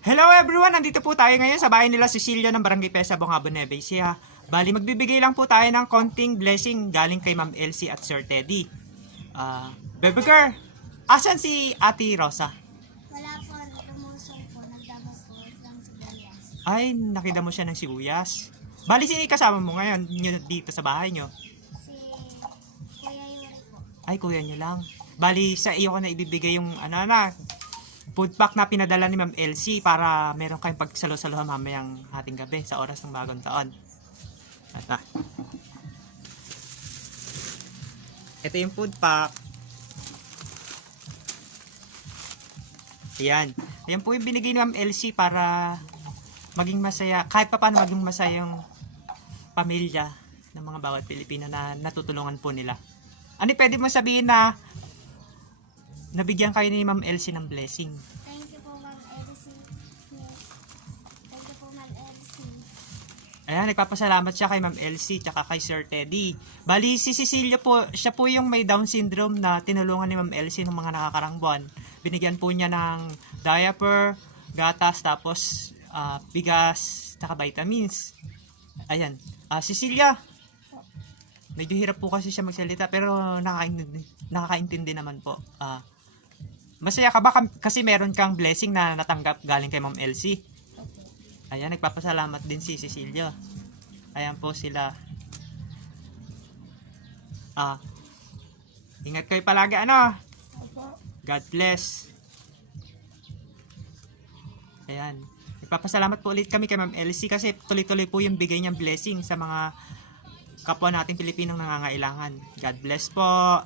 Hello everyone! Nandito po tayo ngayon sa bahay nila Cecilia ng Barangay Pesa, Bongabo, Nueva Ecija. Bali, magbibigay lang po tayo ng konting blessing galing kay Ma'am Elsie at Sir Teddy. Baby girl, asan si Ate Rosa? Wala po, tumusong po, nagdamo po ng sibuyas. Ay, nakita mo siya ng sibuyas. Bali, sino yung kasama mo ngayon dito sa bahay nyo? Si Kuya Yuri po. Ay, kuya nyo lang. Bali, sa iyo ko na ibibigay yung food pack na pinadala ni Ma'am Elsie para meron kayong pagsalo-saluhan mamayang hating gabi sa oras ng bagong taon. Ito yung food pack. Ayan. Ayan po yung binigay ni Ma'am Elsie para maging masaya, kahit pa paano maging masaya yung pamilya ng mga bawat Pilipino na natutulungan po nila. Ano pwede mo sabihin na nabigyan kayo ni Ma'am Elsie ng blessing? Thank you po, Ma'am Elsie. Thank you po, Ma'am Elsie. Ayan, nagpapasalamat siya kay Ma'am Elsie tsaka kay Sir Teddy. Bali, si Cecilia po, siya po yung may Down syndrome na tinulungan ni Ma'am Elsie ng mga nakakarang buwan. Binigyan po niya ng diaper, gatas, tapos bigas, tsaka vitamins. Ayan. Cecilia, medyo hirap po kasi siya magsalita pero nakakaintindi naman po. Masaya ka ba kasi meron kang blessing na natanggap galing kay Ma'am Elsie? Ayan, nagpapasalamat din si Cecilia. Ayan po sila. Ingat kayo palagi, God bless. Ayan. Nagpapasalamat po ulit kami kay Ma'am Elsie kasi tuloy-tuloy po yung bigay niyang blessing sa mga kapwa nating Pilipinong nangangailangan. God bless po.